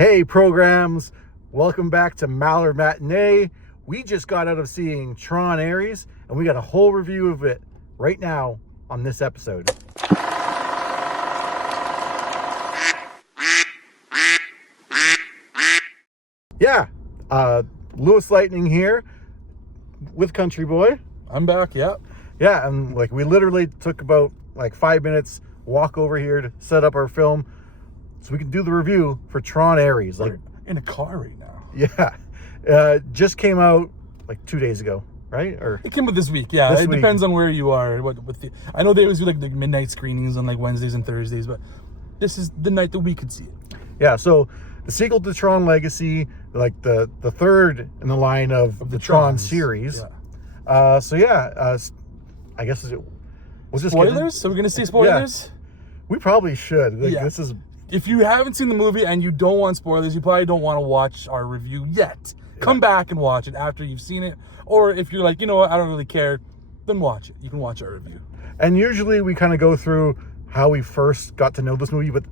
Hey programs, welcome back to Mallard Matinee. We just got out of seeing Tron Ares, and we got a whole review of it right now on this episode. Yeah, LewisLightning here with CountryBoy. I'm back, yeah. Yeah, and we literally took about 5 minutes walk over here to set up our film so we can do the review for Tron Ares. We're in a car right now. Yeah, just came out 2 days ago, right? Or it came out this week, yeah. This it week. Depends on where you are. I know they always do the midnight screenings on Wednesdays and Thursdays, but this is the night that we could see it. Yeah, so the sequel to Tron Legacy, the third in the line of the Tron series. Yeah. I guess we'll just spoilers? So we're gonna see spoilers? Yeah, we probably should. This is. If you haven't seen the movie and you don't want spoilers, you probably don't want to watch our review yet. Yeah. Come back and watch it after you've seen it. Or if you're like, you know what, I don't really care, then watch it. You can watch our review. And usually we kind of go through how we first got to know this movie, but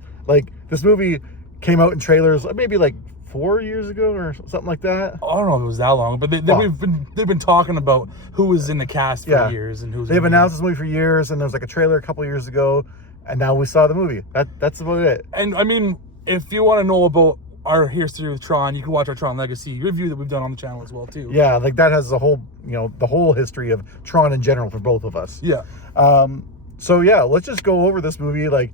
this movie came out in trailers maybe 4 years ago or something like that. I don't know if it was that long, but they've been talking about who was in the cast for years and who's. They've announced this movie for years, and there was a trailer a couple years ago, and now we saw the movie. That's about it. And I mean, if you want to know about our history with Tron, you can watch our Tron Legacy review that we've done on the channel as well too. Yeah, that has the whole history of Tron in general for both of us. Yeah. So yeah, let's just go over this movie.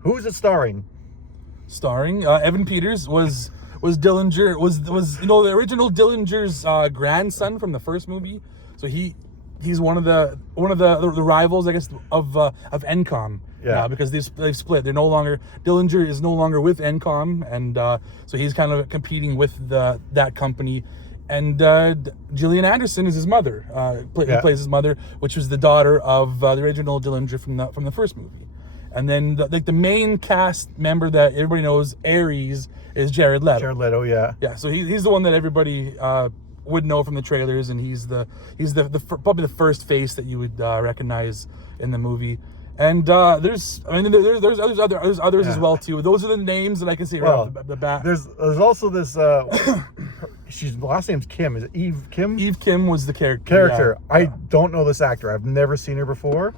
Who's it starring? Evan Peters was Dillinger was the original Dillinger's grandson from the first movie. So he's one of the rivals, I guess, of Encom. Yeah. Because they've split. They're no longer, Dillinger is no longer with Encom, and so he's kind of competing with that company. And Gillian Anderson is his mother. Who plays his mother, which was the daughter of the original Dillinger from the first movie. And then the main cast member that everybody knows, Ares, is Jared Leto. Jared Leto, yeah. Yeah, so he's the one that everybody would know from the trailers, and he's probably the first face that you would recognize in the movie. And there's others as well too. Those are the names that I can see right off the bat. There's also this. She's last name's Kim. Is it Eve Kim? Eve Kim was the character. Yeah. I don't know this actor. I've never seen her before.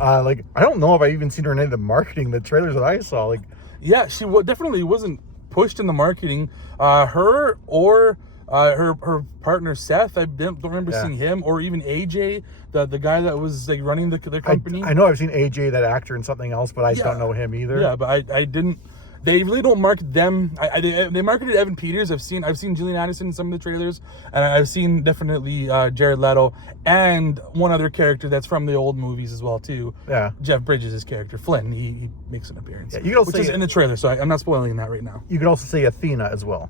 I don't know if I even seen her in any of the marketing, the trailers that I saw. Yeah, she definitely wasn't pushed in the marketing. Her or her partner Seth, I don't remember seeing him, or even AJ, the guy that was running the company. I know I've seen AJ, that actor, in something else, but I don't know him either. Yeah, but I didn't. They really don't market them. They marketed Evan Peters. I've seen Gillian Anderson in some of the trailers, and I've seen definitely Jared Leto and one other character that's from the old movies as well too. Yeah, Jeff Bridges' character Flynn. He makes an appearance. Yeah, which is in the trailer, so I'm not spoiling that right now. You could also say Athena as well.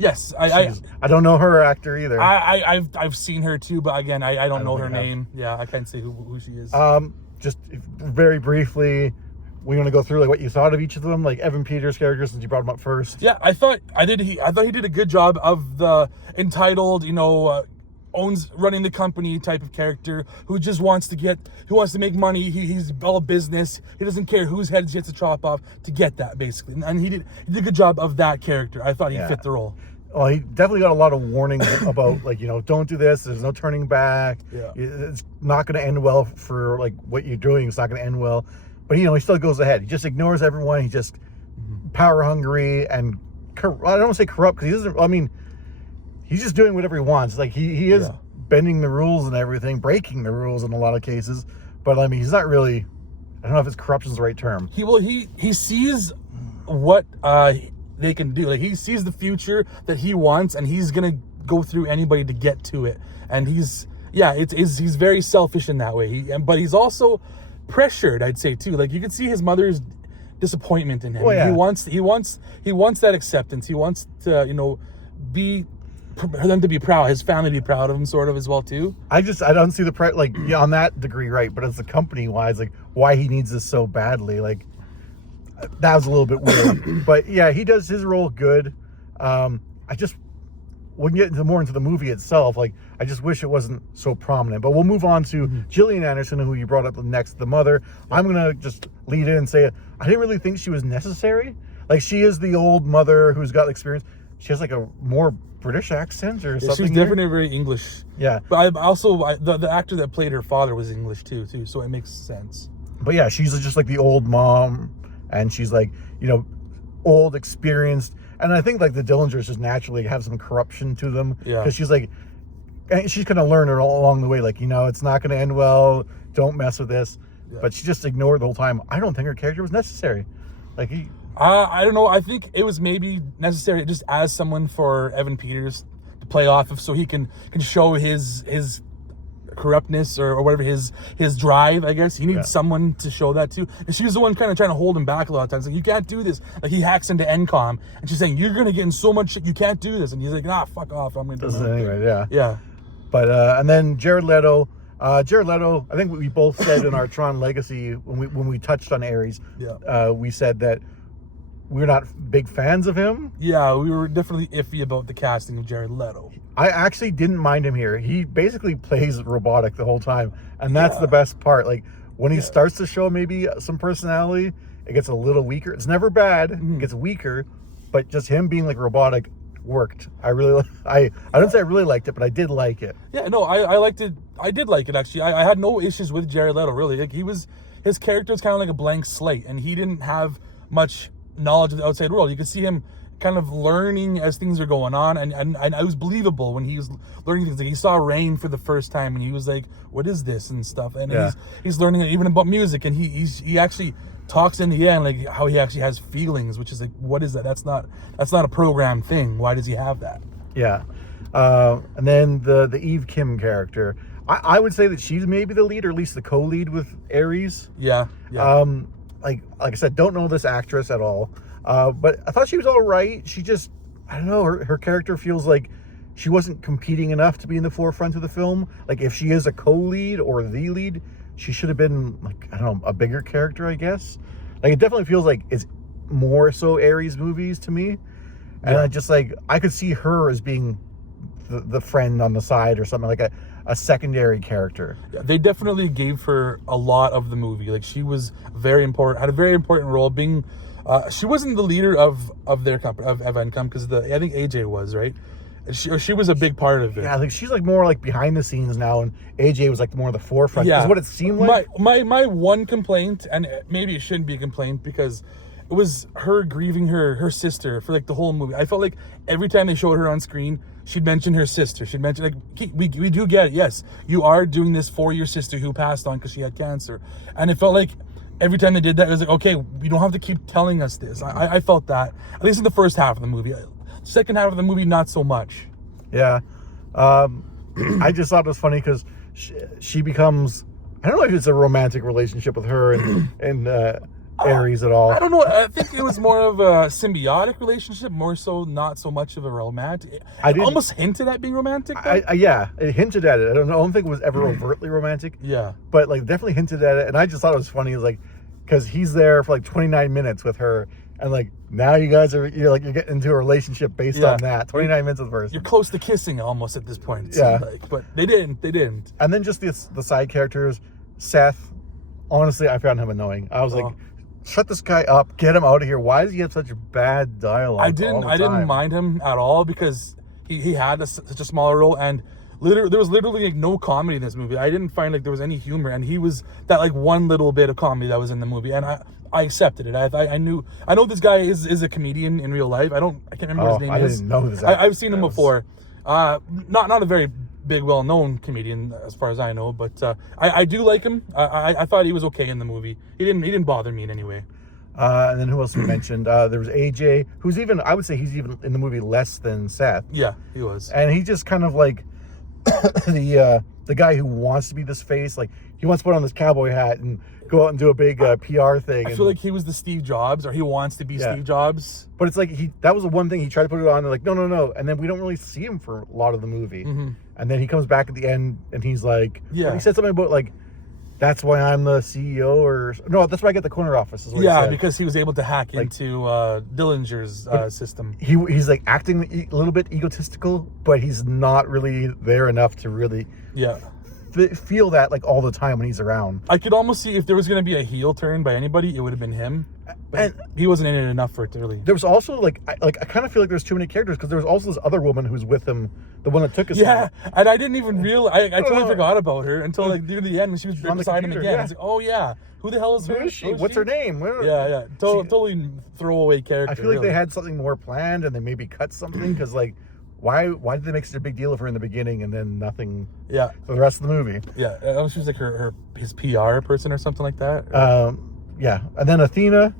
Yes, I don't know her actor either. I've seen her too, but again, I don't know her name. Yeah, I can't say who she is. Just very briefly, we're gonna go through what you thought of each of them, Evan Peters' character, since you brought him up first. Yeah, I thought he did a good job of the entitled, running the company type of character who just wants to make money. He's all business. He doesn't care whose head he gets to chop off to get that, basically. And he did a good job of that character. I thought he fit the role. Well, he definitely got a lot of warnings about don't do this. There's no turning back. Yeah. It's not going to end well for what you're doing. It's not going to end well. But he still goes ahead. He just ignores everyone. He's just power hungry and I don't want to say corrupt, because he doesn't. I mean, he's just doing whatever he wants. He is bending the rules and everything, breaking the rules in a lot of cases. But he's not really. I don't know if it's corruption is the right term. He sees what they can do. He sees the future that he wants, and he's gonna go through anybody to get to it. And he's very selfish in that way. But he's also pressured, I'd say too. You can see his mother's disappointment in him. Oh, yeah. He wants that acceptance. He wants to for them to be proud, his family to be proud of him, sort of, as well too. I don't see the on that degree, right? But as a company wise, why he needs this so badly, that was a little bit weird. But yeah, he does his role good. We can get more into the movie itself. I just wish it wasn't so prominent. But we'll move on to Gillian Anderson, who you brought up next, the mother. I'm gonna just lead in and say I didn't really think she was necessary. Like, she is the old mother who's got experience. She has like a more British accent or something. She's definitely very English. Yeah. But the actor that played her father was English too, so it makes sense. But yeah, she's just like the old mom, and she's like, old, experienced. And I think like the Dillingers just naturally have some corruption to them. Yeah. Because she's like, and she's gonna learn it all along the way. Like, it's not gonna end well. Don't mess with this. Yeah. But she just ignored the whole time. I don't think her character was necessary. Like I don't know. I think it was maybe necessary just as someone for Evan Peters to play off of, so he can show his corruptness or whatever, his drive. I guess he needs someone to show that too. And she was the one kind of trying to hold him back a lot of times. Like, you can't do this. Like, he hacks into NCOM, and she's saying, you're gonna get in so much shit. You can't do this. And he's like, fuck off. I'm gonna do it anyway. Yeah. Yeah. But and then Jared Leto. I think we both said in our Tron Legacy when we touched on Ares, we said that we're not big fans of him. Yeah, we were definitely iffy about the casting of Jared Leto. I actually didn't mind him here. He basically plays robotic the whole time, and that's the best part. Like, when he starts to show maybe some personality, it gets a little weaker. It's never bad. It gets weaker, but just him being like robotic worked. I don't say I really liked it, but I did like it. Yeah, no, I liked it. I did like it, actually. I had no issues with Jared Leto, really. Like, his character was kind of like a blank slate, and he didn't have much knowledge of the outside world. You could see him kind of learning as things are going on, and it was believable when he was learning things. Like, he saw rain for the first time, and he was like, what is this and stuff. And he's learning even about music, and he actually talks in the end like how he actually has feelings, which is like, what is that? That's not a programmed thing. Why does he have that? Yeah. And then the Eve Kim character, I would say that she's maybe the lead, or at least the co-lead with Ares. Yeah. Like I said, don't know this actress at all, but I thought she was all right. She just, I don't know, her character feels like she wasn't competing enough to be in the forefront of the film. Like, if she is a co-lead or the lead, she should have been, like, I don't know, a bigger character, I guess. Like, it definitely feels like it's more so Ares movies to me, and I just, like, I could see her as being the friend on the side or something, like a secondary character. Yeah, they definitely gave her a lot of the movie. Like, she was very important, had a very important role. Being, she wasn't the leader of their company, of NCOM, because I think AJ was, right? She was a big part of it. Yeah, like, she's like more like behind the scenes now, and AJ was like more the forefront. Yeah, is what it seemed like. My one complaint, and maybe it shouldn't be a complaint, because it was her grieving her sister for like the whole movie. I felt like every time they showed her on screen, she'd mention her sister. She'd mention, like, we do get it. Yes, you are doing this for your sister who passed on because she had cancer. And it felt like every time they did that, it was like, okay, we don't have to keep telling us this. I felt that, at least in the first half of the movie. Second half of the movie, not so much. Yeah. I just thought it was funny because she becomes, I don't know if it's a romantic relationship with her and Ares at all. I don't know. I think it was more of a symbiotic relationship, more so, not so much of a romantic. I almost hinted at being romantic. Yeah, it hinted at it. I don't think it was ever overtly romantic. Yeah. But like, definitely hinted at it, and I just thought it was funny, like, because he's there for like 29 minutes with her, and like, now you guys you're getting into a relationship based on that. 29 minutes with the person. You're close to kissing almost at this point. Like, but they didn't. And then just the side characters, Seth. Honestly, I found him annoying. I was like, shut this guy up, get him out of here. Why does he have such bad dialogue? I didn't mind him at all, because he had such a smaller role, and there was literally like no comedy in this movie. I didn't find like there was any humor, and he was that like one little bit of comedy that was in the movie, and I accepted it. I know this guy is a comedian in real life. I can't remember what his name is. I didn't know this. I've seen him before. Not a very big, well-known comedian as far as I know, but I do like him. I thought he was okay in the movie. He didn't bother me in any way. And then who else we mentioned? There was AJ, who's even, I would say he's even in the movie less than Seth. Yeah, he was. And he just kind of like the guy who wants to be this face. Like, he wants to put on this cowboy hat and go out and do a big PR thing. I feel like he was the Steve Jobs, or he wants to be Steve Jobs. But it's like that was the one thing he tried to put it on. They're like, no. And then we don't really see him for a lot of the movie. Mm-hmm. And then he comes back at the end and he's like, he said something about like, that's why I'm the CEO, or no, that's why I get the corner office. Is what he said. Because he was able to hack into Dillinger's system. He's like acting a little bit egotistical, but he's not really there enough to really feel that like all the time when he's around. I could almost see if there was going to be a heel turn by anybody, it would have been him. But he wasn't in it enough for it to really. There was also I kind of feel like there's too many characters because there was also this other woman who's with him, the one that took his. Yeah, and I didn't even realize. I totally forgot about her until near the end when she was on the beside him computer, again. yeah. I was like, oh yeah, who the hell is her? Who is she? What's her name? Yeah. Totally throwaway character. I feel like they had something more planned and they maybe cut something because why did they make such a big deal of her in the beginning and then nothing? Yeah. For the rest of the movie. Yeah, she was like his PR person or something like that. Yeah, and then Athena,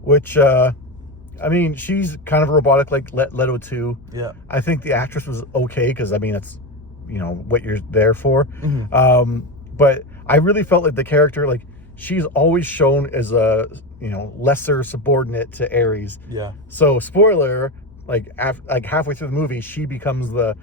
which I mean, she's kind of robotic like Leto too. Yeah. I think the actress was okay because I mean it's what you're there for. Mm-hmm. But I really felt like the character she's always shown as a lesser subordinate to Ares. Yeah. So spoiler, halfway through the movie, she becomes the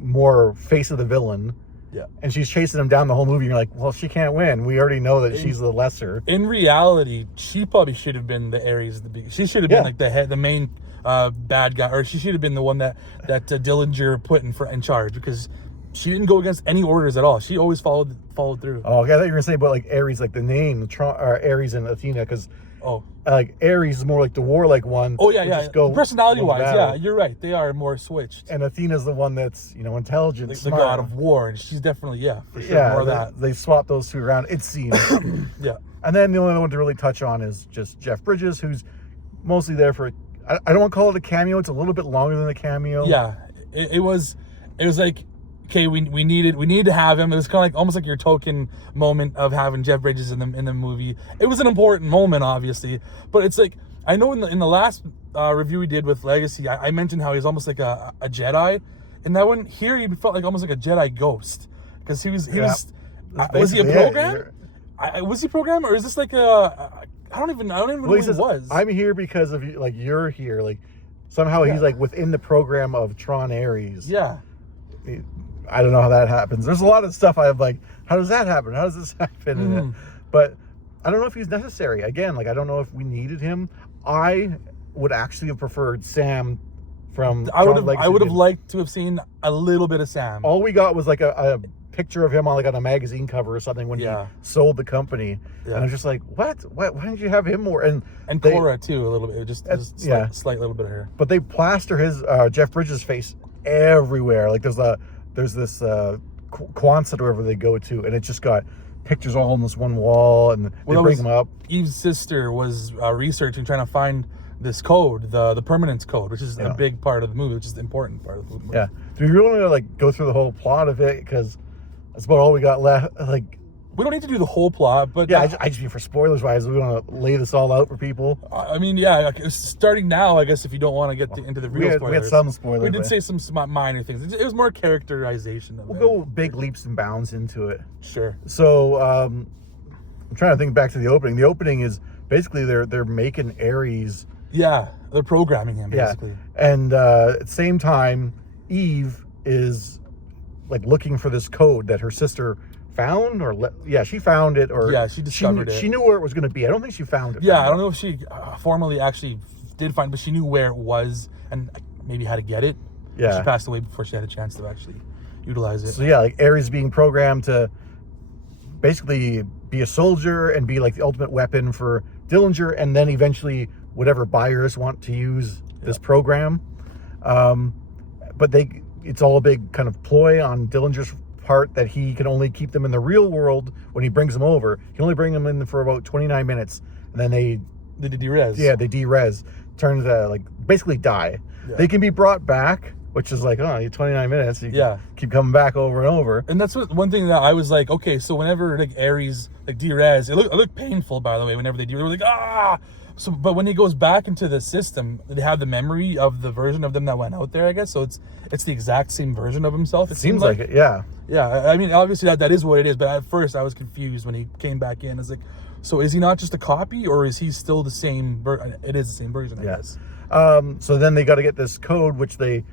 more face of the villain. Yeah. And she's chasing him down the whole movie. You're like, well, she can't win. We already know that she's the lesser. In reality, she probably should have been the Ares at the beginning. She should have been the main bad guy, or she should have been the one that Dillinger put in charge because she didn't go against any orders at all. She always followed through. Oh, okay. I thought you were gonna say about Ares, the name, Tron, or Ares and Athena, because Ares is more like the warlike one. Oh yeah. Personality-wise, yeah, you're right. They are more switched. And Athena's the one that's intelligent, the smart. god of war, and she's definitely for sure more of that. They swapped those two around. It seems. Yeah. And then the only other one to really touch on is just Jeff Bridges, who's mostly there for. I don't want to call it a cameo. It's a little bit longer than a cameo. Yeah, it was like. Okay, we needed to have him. It was kind of almost like your token moment of having Jeff Bridges in the movie. It was an important moment, obviously, but it's like I know in the last review we did with Legacy, I mentioned how he's almost like a Jedi. In that one here, he felt like almost like a Jedi ghost because he was he was he a program? Was he programmed, or is this like a I don't even know who he was. I'm here because of you. You're here. Somehow he's within the program of Tron Ares. Yeah. I don't know how that happens. There's a lot of stuff I'm like, how does that happen? How does this happen? Mm-hmm. But I don't know if he's necessary. Again, I don't know if we needed him. I would actually have preferred Sam from I would have liked to have seen a little bit of Sam. All we got was a picture of him on on a magazine cover or something when he sold the company. Yeah. And I'm just like, what? Why didn't you have him more? And Cora too, a little bit. Just slight little bit of her. But they plaster his Jeff Bridges' face everywhere. There's this Quonset or wherever they go to, and it just got pictures all on this one wall, and they bring them up. Eve's sister was researching, trying to find this code, the permanence code, which is a big part of the movie, which is the important part of the movie. Yeah. Do we really want to go through the whole plot of it? Because that's about all we got left. We don't need to do the whole plot, but I just mean for spoilers wise, we want to lay this all out for people. I mean, starting now, I guess if you don't want to get into the real spoilers, we had some spoilers. We did say some minor things. It was more characterization of it. We'll go big leaps and bounds into it. Sure. So I'm trying to think back to the opening. The opening is basically they're making Ares. Yeah, they're programming him basically. Yeah. And at the same time, Eve is looking for this code that her sister found, she found it, or she discovered it. She knew where it was going to be. I don't think she found it. I don't know if she formally actually did find, but she knew where it was and maybe how to get it. Yeah, she passed away before she had a chance to actually utilize it. So Ares being programmed to basically be a soldier and be the ultimate weapon for Dillinger, and then eventually whatever buyers want to use this program. But it's all a big kind of ploy on Dillinger's part that he can only keep them in the real world when he brings them over. He can only bring them in for about 29 minutes, and then they de-res. Yeah, they de-res, turn to basically die. Yeah. They can be brought back, which is 29 minutes. You keep coming back over and over. And that's one thing that I was okay, so whenever Ares de-res, it looked painful, by the way. Whenever they do, they were So, but when he goes back into the system, they have the memory of the version of them that went out there, I guess. So it's the exact same version of himself. It seems like it, yeah. Yeah, I mean, obviously that is what it is. But at first, I was confused when he came back in. I was so is he not just a copy, or is he still the same? It is the same version, I guess. So then they got to get this code, which they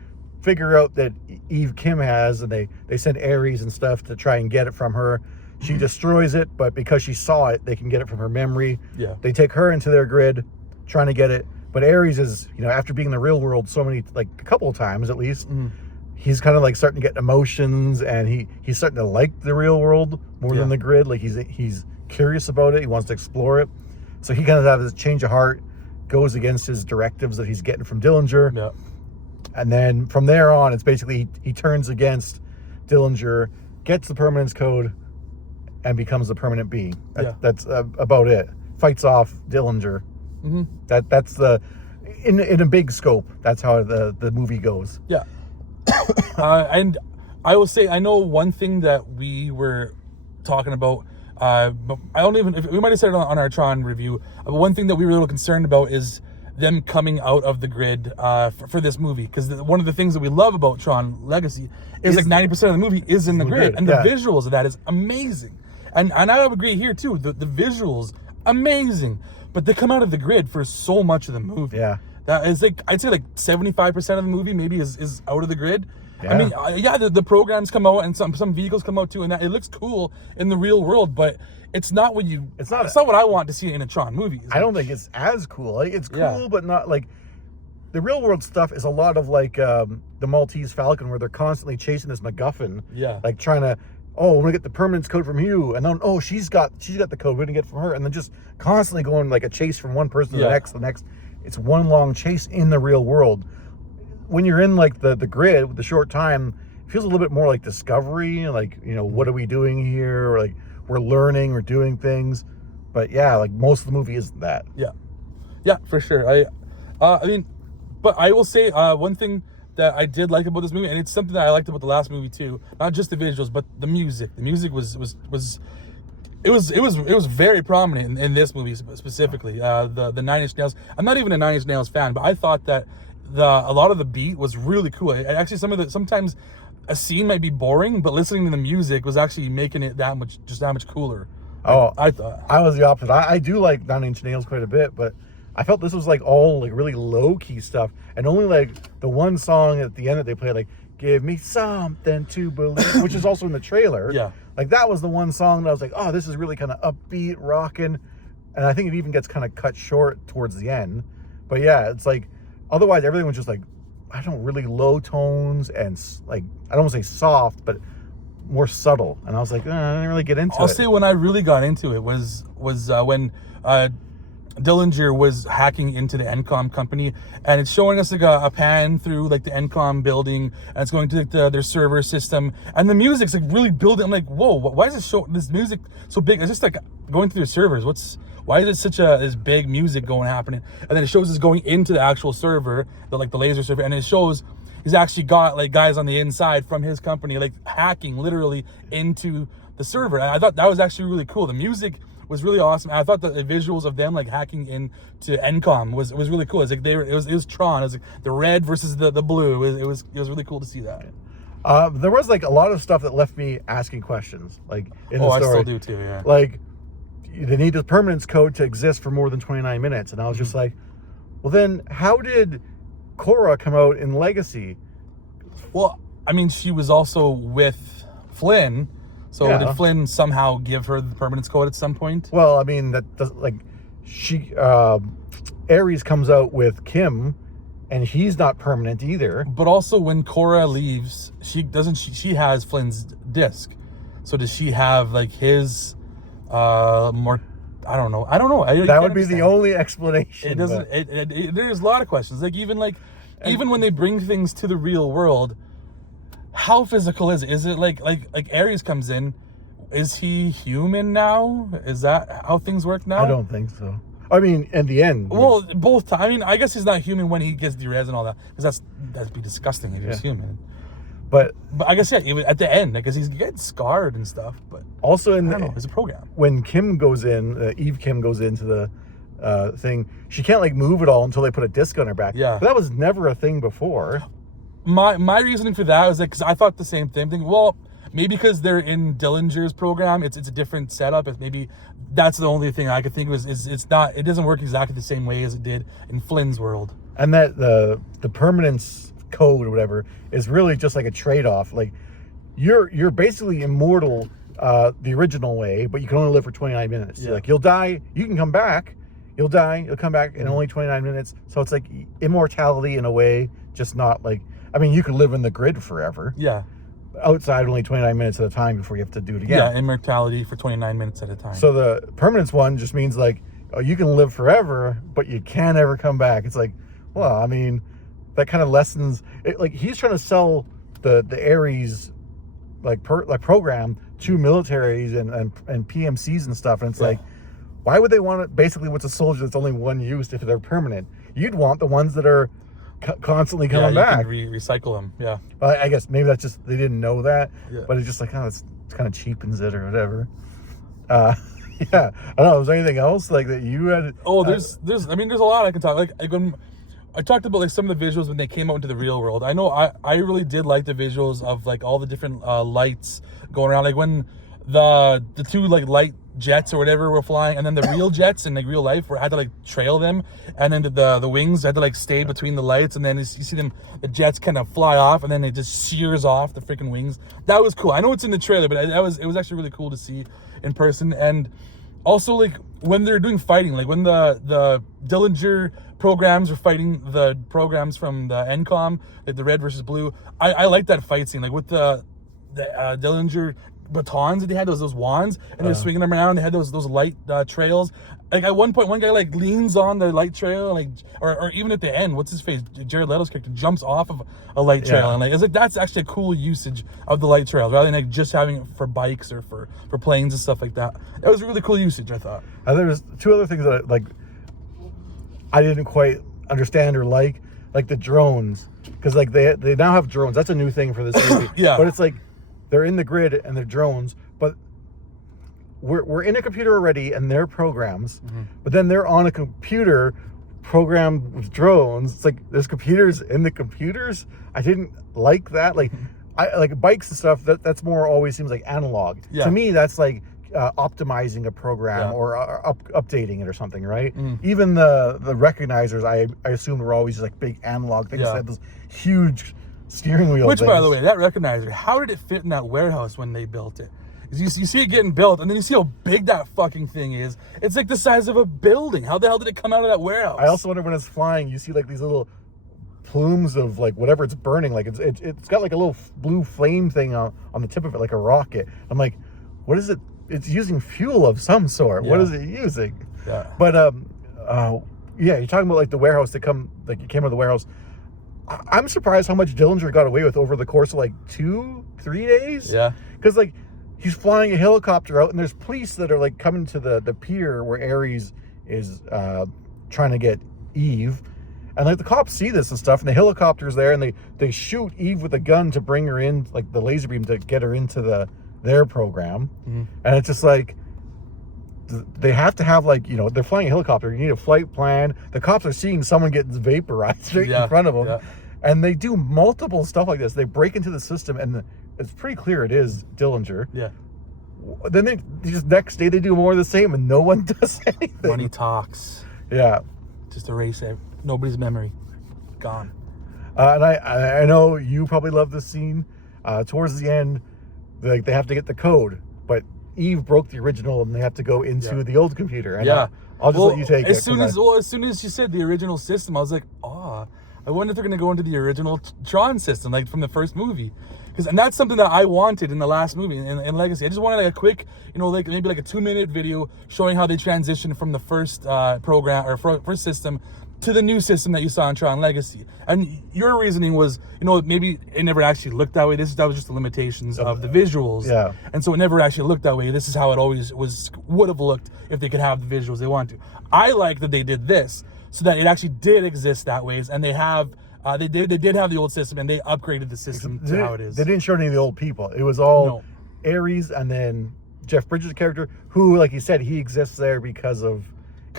figure out that Eve Kim has, and they send Ares and stuff to try and get it from her. She destroys it, but because she saw it, they can get it from her memory. Yeah. They take her into their grid, trying to get it. But Ares is, after being in the real world so many, a couple of times at least, he's kind of starting to get emotions, and he's starting to like the real world more than the grid. He's curious about it. He wants to explore it. So he kind of has this change of heart, goes against his directives that he's getting from Dillinger. Yeah. And then from there on, it's basically he turns against Dillinger, gets the permanence code, and becomes the permanent being. That's about it. Fights off Dillinger. Mm-hmm. That's the in a big scope. That's how the movie goes. Yeah. And I will say, I know one thing that we were talking about. But I don't even. We might have said it on our Tron review. But one thing that we were a little concerned about is them coming out of the grid for this movie, because one of the things that we love about Tron Legacy is like 90% of the movie is in the grid, and the visuals of that is amazing. And I would agree here too. The visuals amazing, but they come out of the grid for so much of the movie. Yeah, that is like, I'd say like 75% of the movie maybe is out of the grid. Yeah. I mean, the programs come out and some vehicles come out too, and that it looks cool in the real world, but it's not what you. It's not what I want to see in a Tron movie. I don't think it's as cool. Like, it's cool, but not like the real world stuff is a lot of like the Maltese Falcon, where they're constantly chasing this MacGuffin. Yeah. Like trying to, oh, we're gonna get the permanence code from you, and then oh, she's got the code, we're gonna get it from her, and then just constantly going like a chase from one person to the next. It's one long chase in the real world. When you're in like the grid with the short time, it feels a little bit more like Discovery, like, you know, what are we doing here? Or like we're learning, we're doing things. But yeah, like most of the movie isn't that. Yeah, for sure. I mean, but I will say one thing that I did like about this movie, and it's something that I liked about the last movie too, not just the visuals, but the music. The music was very prominent in this movie specifically. The Nine Inch Nails. I'm not even a Nine Inch Nails fan, but I thought that a lot of the beat was really cool. Actually, sometimes a scene might be boring, but listening to the music was actually making it that much cooler. I thought I was the opposite. I do like Nine Inch Nails quite a bit, but I felt this was like all like really low key stuff, and only like the one song at the end that they played, like "Give Me Something to Believe," which is also in the trailer. Yeah, like that was the one song that I was like, oh, this is really kind of upbeat, rocking, and I think it even gets kind of cut short towards the end. But yeah, it's like. Otherwise, everything was just like, I don't really low tones and like, I don't want to say soft, but more subtle. And I was like, I didn't really get into it. I'll say when I really got into it was when Dillinger was hacking into the NCOM company, and it's showing us like a pan through like the NCOM building, and it's going to like their server system, and the music's like really building. I'm like, whoa, why is this music so big? It's just like going through their servers. Why is it such this big music happening? And then it shows us going into the actual server, the laser server, and it shows he's actually got like guys on the inside from his company, like hacking literally into the server. And I thought that was actually really cool. The music was really awesome. And I thought the visuals of them like hacking into NCOM was really cool. It's like it was Tron. It was like the red versus the blue. It was really cool to see that. There was like a lot of stuff that left me asking questions, like in the story. I still do too. Yeah. Like, they need the permanence code to exist for more than 29 minutes. And I was just like, well, then how did Cora come out in Legacy? Well, I mean, she was also with Flynn. So did Flynn somehow give her the permanence code at some point? Well, I mean, Ares comes out with Kim, and he's not permanent either. But also when Cora leaves, she has Flynn's disc. So does she have like his... more, I don't know. That would be the only explanation. It doesn't. There's a lot of questions. Like even when they bring things to the real world, how physical is it? Is it like Ares comes in? Is he human now? Is that how things work now? I don't think so. I mean, in the end. Well, both times. I mean, I guess he's not human when he gets derez and all that, because that'd be disgusting if he was human. But I guess even at the end, because he's getting scarred and stuff. But also it's a program. When Kim goes in, Eve Kim goes into the thing, she can't like move at all until they put a disc on her back. Yeah, but that was never a thing before. My reasoning for that was like, because I thought the same thing. Well, maybe because they're in Dillinger's program, it's a different setup. Maybe that's the only thing I could think was it doesn't work exactly the same way as it did in Flynn's world. And that the permanence code or whatever is really just like a trade-off. Like you're basically immortal the original way, but you can only live for 29 minutes. Like you'll die, you can come back, you'll die, you'll come back in only 29 minutes. So it's like immortality in a way, just not like, I mean, you could live in the grid forever. Yeah. Outside only 29 minutes at a time before you have to do it again. Yeah, immortality for 29 minutes at a time. So the permanence one just means like oh, you can live forever, but you can't ever come back. It's like, well, I mean, that kind of lessens it. Like, he's trying to sell the Ares program to militaries and PMCs and stuff, and it's like, why would they want it? Basically, what's a soldier that's only one use if they're permanent? You'd want the ones that are constantly coming back. You can recycle them. Yeah. I guess maybe that's just they didn't know that, Yeah. but it's just like, oh, it's kind of cheapens it or whatever. Yeah, I don't know. Was there anything else like that you had? Oh, there's a lot I can talk. Like when I talked about like some of the visuals when they came out into the real world. I know I really did like the visuals of like all the different lights going around. Like when the two like light jets or whatever were flying, and then the real jets in like real life had to like trail them, and then the wings had to like stay between the lights, and then you see them, the jets kind of fly off, and then it just shears off the freaking wings. That was cool. I know it's in the trailer, but it was actually really cool to see in person. And also like when they're doing fighting, like when the Dillinger programs are fighting the programs from the NCOM, like the red versus blue, I like that fight scene, like with the Dillinger batons that they had, those wands, and they're swinging them around. They had those light trails. Like at one point, one guy like leans on the light trail, like or even at the end, what's his face, Jared Leto's character jumps off of a light trail, and like it's like that's actually a cool usage of the light trails rather than like just having it for bikes or for planes and stuff like that. That was a really cool usage, I thought. There was two other things that I didn't quite understand or like the drones, because like they now have drones. That's a new thing for this movie. Yeah, but it's like they're in the grid and they're drones, but we're in a computer already and they're programs, but then they're on a computer programmed with drones. It's like there's computers in the computers. I didn't like that. Like I like bikes and stuff. That's more always seems like analog. Yeah. To me, that's like optimizing a program or updating it or something, right? Even the recognizers, I assume were always like big analog things that had those huge steering wheel Which, things. by the way, that recognizer, how did it fit in that warehouse when they built it? You see it getting built, and then you see how big that fucking thing is. It's like the size of a building. How the hell did it come out of that warehouse? I also wonder when it's flying, you see like these little plumes of like whatever it's burning. Like it's got like a little blue flame thing on the tip of it, like a rocket. I'm like, what is it? It's using fuel of some sort. What is it using? Yeah. But you're talking about like the warehouse that you came out of the warehouse. I'm surprised how much Dillinger got away with over the course of like 2-3 days. Yeah. Because like he's flying a helicopter out, and there's police that are like coming to the pier where Ares is trying to get Eve, and like the cops see this and stuff, and the helicopter's there, and they shoot Eve with a gun to bring her in, like the laser beam to get her into their program, and it's just like they have to have like, they're flying a helicopter. You need a flight plan. The cops are seeing someone get vaporized straight in front of them, and they do multiple stuff like this. They break into the system, and it's pretty clear it is Dillinger. Yeah. Then they just next day they do more of the same, and no one does anything. Money talks. Yeah. Just erase it. Nobody's memory. Gone. And I know you probably love this scene. Towards the end, they have to get the code, but Eve broke the original, and they have to go into the old computer. And I'll just let you take it. As soon as you said the original system, I was like, I wonder if they're going to go into the original Tron system, like from the first movie. And that's something that I wanted in the last movie, in Legacy. I just wanted like a quick, like maybe like a 2-minute video showing how they transitioned from the first program or first system to the new system that you saw in Tron Legacy. And your reasoning was, maybe it never actually looked that way. That was just the limitations of the visuals. Yeah. And so it never actually looked that way. This is how it always would have looked if they could have the visuals they wanted to. I like that they did this so that it actually did exist that way, and they have. They did have the old system, and they upgraded the system to how it is. They didn't show any of the old people. It was all Ares, and then Jeff Bridges' character, who, like you said, he exists there because of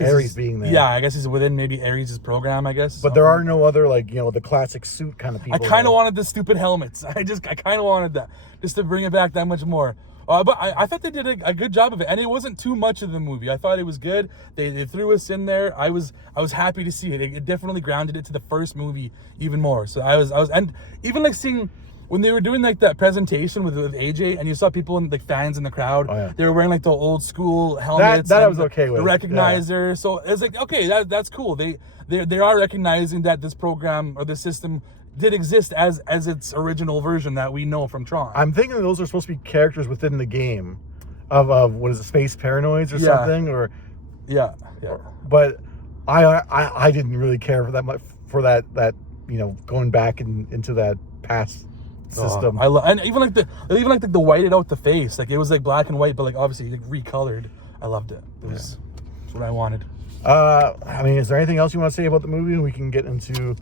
Ares being there. Yeah, I guess he's within maybe Ares' program, I guess. But there are no other, the classic suit kind of people. I kind of wanted the stupid helmets. I kind of wanted that, just to bring it back that much more. But I thought they did a good job of it, and it wasn't too much of the movie. I thought it was good. They threw us in there. I was happy to see it. It definitely grounded it to the first movie even more. So I was, and even like seeing when they were doing like that presentation with AJ, and you saw people in like fans in the crowd. Oh, yeah. They were wearing like the old school helmets. That I was okay with. The recognizer. Yeah. So it's like, okay, that's cool. They are recognizing that this program or this system did exist as its original version that we know from Tron. I'm thinking those are supposed to be characters within the game of what is it, Space Paranoids or something, or Yeah. But I didn't really care for that much for that going back into that past system. And even like the whited out the face, like it was like black and white, but like obviously like recolored. I loved it. That's what I wanted. I mean, is there anything else you want to say about the movie? We can get into.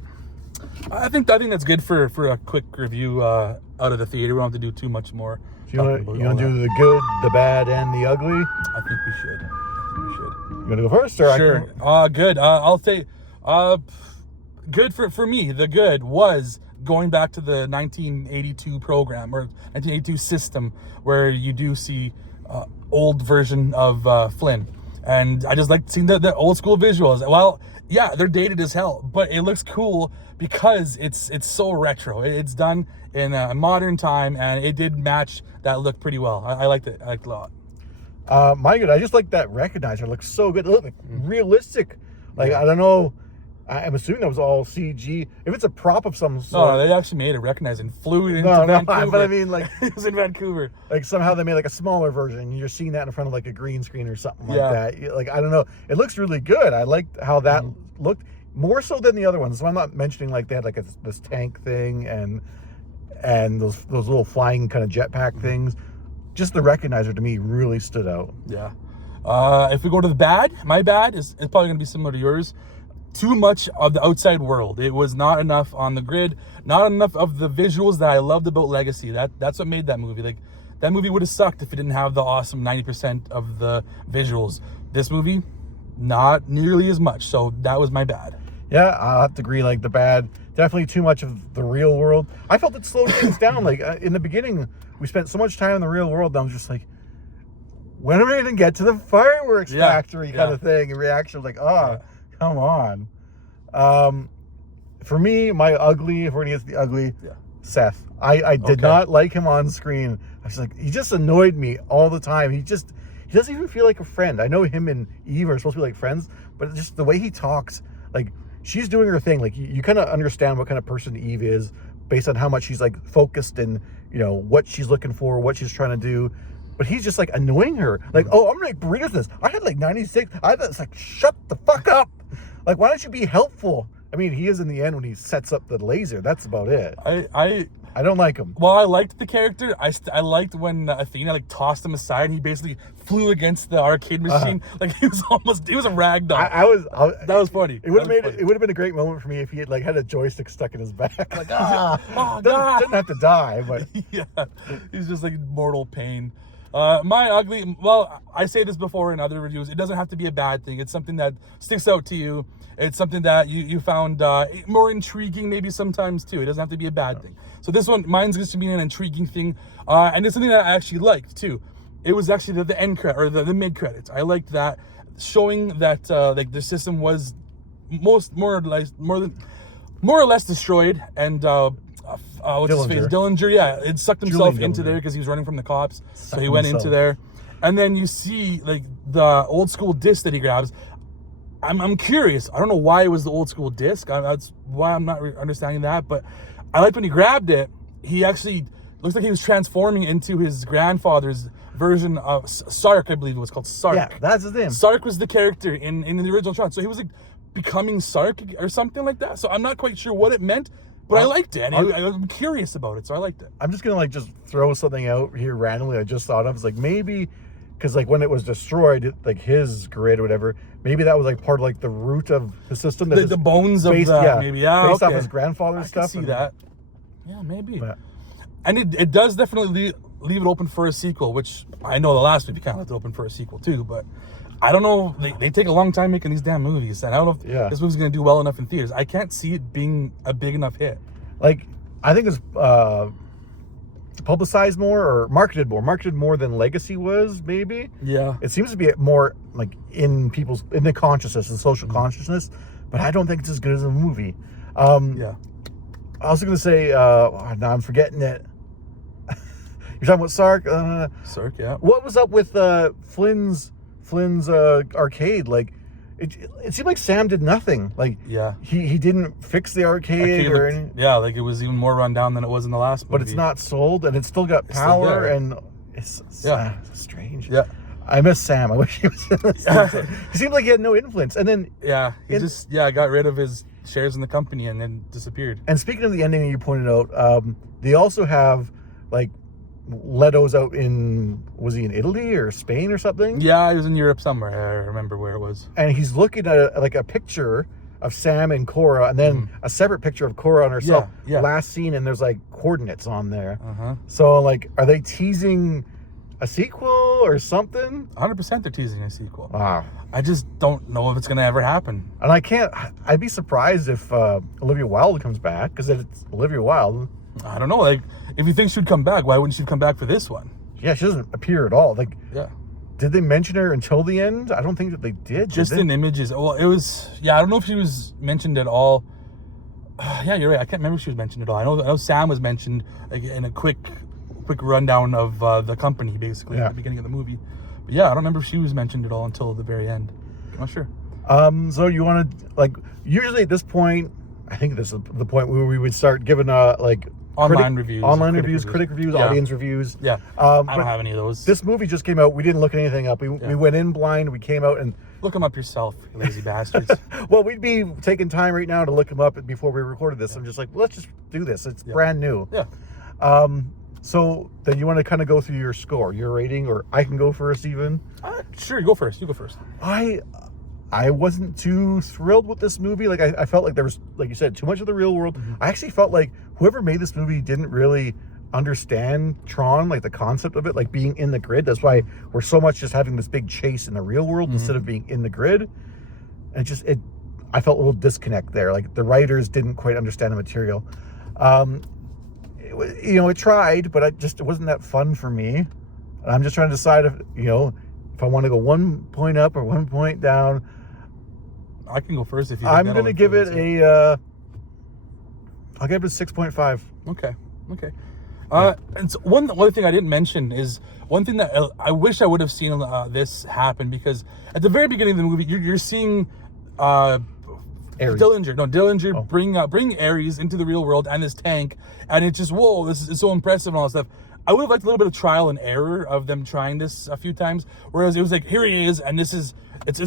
I think that's good for a quick review out of the theater. We don't have to do too much more. You want to do the good, the bad, and the ugly? I think we should. You want to go first, or sure? Good. I'll say, good for me. The good was going back to the 1982 program or 1982 system, where you do see old version of Flynn, and I just like seeing the old school visuals. Well, yeah, they're dated as hell, but it looks cool because it's so retro. It's done in a modern time, and it did match that look pretty well. I liked it. I liked it a lot. My good. I just like that recognizer. It looks so good. It looks like realistic. Like, I don't know. I'm assuming that was all CG. If it's a prop of some sort. No, they actually made a recognizer and flew it into Vancouver. But I mean, like, it was in Vancouver. Like, somehow they made like a smaller version. You're seeing that in front of like a green screen or something like that. Like, I don't know. It looks really good. I liked how that looked more so than the other ones. So I'm not mentioning like they had like this tank thing and those little flying kind of jetpack things. Just the recognizer to me really stood out. Yeah. If we go to the bad, my bad is probably going to be similar to yours. Too much of the outside world. It was not enough on the grid. Not enough of the visuals that I loved about Legacy. That's what made that movie. Like, that movie would have sucked if it didn't have the awesome 90% of the visuals. This movie, not nearly as much. So that was my bad. Yeah, I'll have to agree. Like, the bad, definitely too much of the real world. I felt it slowed things down. Like, in the beginning, we spent so much time in the real world, and I was just like, when are we going to get to the fireworks factory kind of thing? And reaction was like, come on. For me, my ugly, if we're going to get to the ugly, Seth. I did not like him on screen. I was like, he just annoyed me all the time. He doesn't even feel like a friend. I know him and Eve are supposed to be like friends, but just the way he talks, like, she's doing her thing. Like, you kind of understand what kind of person Eve is based on how much she's like focused and, what she's looking for, what she's trying to do. But he's just like annoying her. Like, I'm gonna make burritos this. I had like 96. It's like, shut the fuck up. Like, why don't you be helpful? I mean, he is in the end when he sets up the laser. That's about it. I don't like him. Well, I liked the character. I liked when Athena like tossed him aside and he basically flew against the arcade machine. Like, he was a rag doll. That was funny. It would have been a great moment for me if he had like had a joystick stuck in his back. Like, didn't have to die, but yeah, he's just like mortal pain. My ugly, well, I say this before in other reviews, it doesn't have to be a bad thing. It's something that sticks out to you. It's something that you found more intriguing maybe sometimes too. It doesn't have to be a bad thing. So this one, mine's just to be an intriguing thing. And it's something that I actually liked too. It was actually the end credit, or the mid credits. I liked that, showing that like the system was more or less destroyed, and what's his face? Dillinger, yeah, it sucked himself into there because he was running from the cops. So he went into there. And then you see like the old school disc that he grabs. I'm curious. I don't know why it was the old school disc. That's why I'm not understanding that. But I liked when he grabbed it. He actually looks like he was transforming into his grandfather's version of Sark, I believe it was called Sark. Yeah, that's his name. Sark was the character in the original Tron. So he was like becoming Sark or something like that. So I'm not quite sure what it meant. But I liked it, and I'm curious about it, so I liked it. I'm just going to, like, just throw something out here randomly I just thought of. It's like, maybe, because, like, when it was destroyed, like, his grid or whatever, maybe that was, like, part of, like, the root of the system. That the bones of that, maybe. Yeah, based off his grandfather's stuff. I can see that. Yeah, maybe. But, and it does definitely leave it open for a sequel, which I know the last movie kind of left it open for a sequel, too, but I don't know. They take a long time making these damn movies, and I don't know if this movie's going to do well enough in theaters. I can't see it being a big enough hit. Like, I think it's publicized more or marketed more than Legacy was, maybe. Yeah. It seems to be more, like, in the consciousness, the social consciousness, but I don't think it's as good as a movie. Yeah. I was going to say, now I'm forgetting it. You're talking about Sark? Sark, yeah. What was up with Flynn's arcade? Like, it seemed like Sam did nothing. Like, he didn't fix the arcade or anything. Yeah, like it was even more run down than it was in the last movie. But it's not sold, and it's still got power, and it's strange. Yeah. I miss Sam. I wish he was in this. He seemed like he had no influence. And then... Yeah, he just got rid of his shares in the company and then disappeared. And speaking of the ending you pointed out, they also have, like, Leto's out in... Was he in Italy or Spain or something? Yeah, he was in Europe somewhere. I remember where it was. And he's looking at, a picture of Sam and Cora, and then a separate picture of Cora on herself. Yeah. Last scene, and there's, like, coordinates on there. Uh-huh. So, like, are they teasing a sequel or something? 100% they're teasing a sequel. Wow. I just don't know if it's going to ever happen. And I'd be surprised if Olivia Wilde comes back, because it's Olivia Wilde. I don't know. Like, if you think she'd come back, why wouldn't she come back for this one? Yeah, she doesn't appear at all. Like, yeah. Did they mention her until the end? I don't think that they did. Just in images. Well, it was... Yeah, I don't know if she was mentioned at all. Yeah, you're right. I can't remember if she was mentioned at all. I know Sam was mentioned, like, in a quick rundown of the company, basically, at the beginning of the movie. But yeah, I don't remember if she was mentioned at all until the very end. I'm not sure. So you want to, like, usually at this point, I think this is the point where we would start giving like online reviews, critic reviews, audience reviews. Yeah. I don't have any of those. This movie just came out. We didn't look anything up. We went in blind. We came out and look them up yourself, you lazy bastards. Well, we'd be taking time right now to look them up before we recorded this. I'm just like, let's just do this. It's brand new. Yeah. So then you want to kind of go through your score, your rating, or I can go first even? Sure, you go first. You go first. I wasn't too thrilled with this movie. Like, I felt like there was, like you said, too much of the real world. I actually felt like whoever made this movie didn't really understand Tron, like the concept of it, like being in the grid. That's why we're so much just having this big chase in the real world instead of being in the grid. And I felt a little disconnect there. Like, the writers didn't quite understand the material. It tried, but it wasn't that fun for me. And I'm just trying to decide if I want to go 1 point up or 1 point down. I can go first if you. I'm going to give it I'll give it a 6.5. Okay. And so one thing I didn't mention is one thing that I wish I would have seen this happen, because at the very beginning of the movie, you're seeing Dillinger bring Ares into the real world and this tank, and it's just, whoa, this is so impressive and all that stuff. I would have liked a little bit of trial and error of them trying this a few times, whereas it was like, here he is, and it's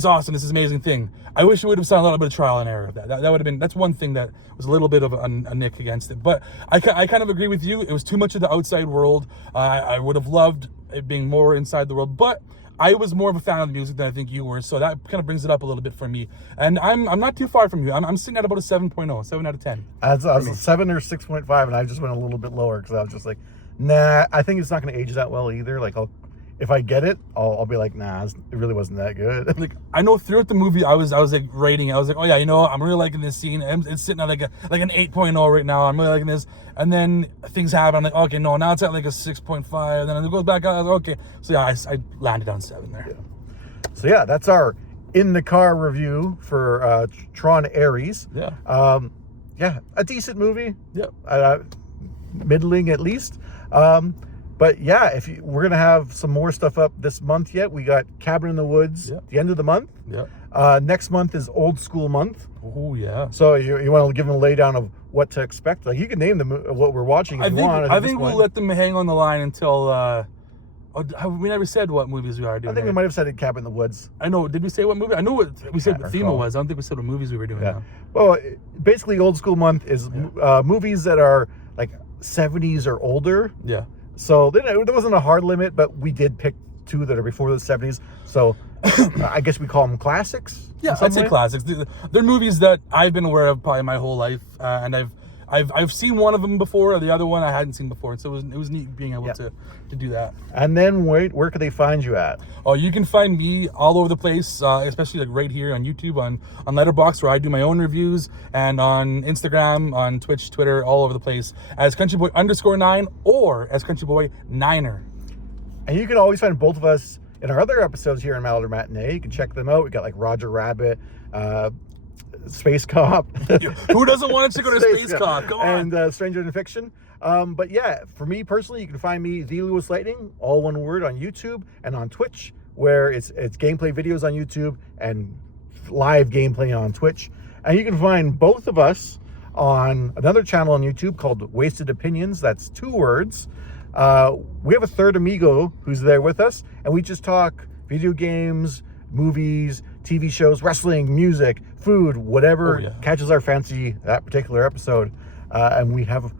awesome, this is an amazing thing. I wish we would have seen a little bit of trial and error of that. That would have been, that's one thing that was a little bit of a nick against it. But I kind of agree with you. It was too much of the outside world. I would have loved it being more inside the world, but I was more of a fan of the music than I think you were, so that kind of brings it up a little bit for me. And I'm not too far from you. I'm sitting at about a 7.0, 7 out of 10. I was a 7 or 6.5, and I just went a little bit lower because I was just like, nah, I think it's not going to age that well either. Like, if I get it, I'll be like, nah, it really wasn't that good. Like, I know throughout the movie, I was like rating it. I was like, oh yeah, I'm really liking this scene. It's sitting at like an 8.0 right now. I'm really liking this. And then things happen. I'm like, okay, no, now it's at like a 6.5. And then it goes back out. I was like, okay. So yeah, I landed on 7 there. Yeah. So yeah, that's our in the car review for Tron Ares. Yeah. Yeah, a decent movie. Yeah. Middling at least. But yeah, we're gonna have some more stuff up this month yet. We got Cabin in the Woods at the end of the month. Yeah. Next month is Old School month. Oh yeah. So you want to give them a laydown of what to expect? Like, you can name them what we're watching if you want. I think we'll let them hang on the line until. We never said what movies we are doing. I think we might have said Cabin in the Woods. I know. Did we say what movie? I know what we said. What theme it was. I don't think we said what movies we were doing. Yeah. Well, basically, Old School month is movies that are like 70s or older. Yeah. So there wasn't a hard limit, but we did pick 2 that are before the 70s. So I guess we call them classics. Yeah, I'd say classics. They're movies that I've been aware of probably my whole life, and I've seen one of them before, the other one I hadn't seen before. So it was neat being able to do that. And then where can they find you at? Oh, you can find me all over the place, especially like right here on YouTube, on Letterboxd, where I do my own reviews, and on Instagram, on Twitch, Twitter, all over the place as CountryBoy_9 or as CountryBoy9er. And you can always find both of us in our other episodes here in Mallard Matinee. You can check them out. We got like Roger Rabbit, Space Cop. Who doesn't want to go to Space Cop? Come on. And Stranger Than Fiction. But yeah, for me personally, you can find me, the LewisLightning, all one word, on YouTube and on Twitch, where it's gameplay videos on YouTube and live gameplay on Twitch. And you can find both of us on another channel on YouTube called Wasted Opinions. That's 2 words. We have a third amigo who's there with us, and we just talk video games, movies, TV shows, wrestling, music, food, whatever catches our fancy that particular episode. And we have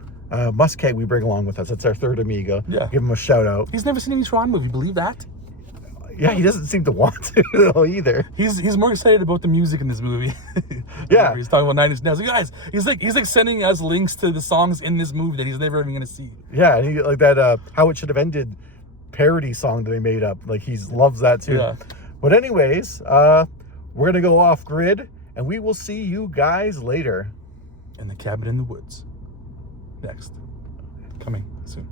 Muscat we bring along with us. That's our third amigo. Yeah. Give him a shout out. He's never seen any Tron movie. Believe that? Yeah, he doesn't seem to want to though either. He's more excited about the music in this movie. Yeah, he's talking about 9 Inch Nails. Like, guys, he's like sending us links to the songs in this movie that he's never even gonna see. Yeah, and he like that How It Should Have Ended parody song that they made up. Like he loves that too. Yeah. But anyways, we're gonna go off grid, and we will see you guys later. In the Cabin in the Woods. Next. Coming soon.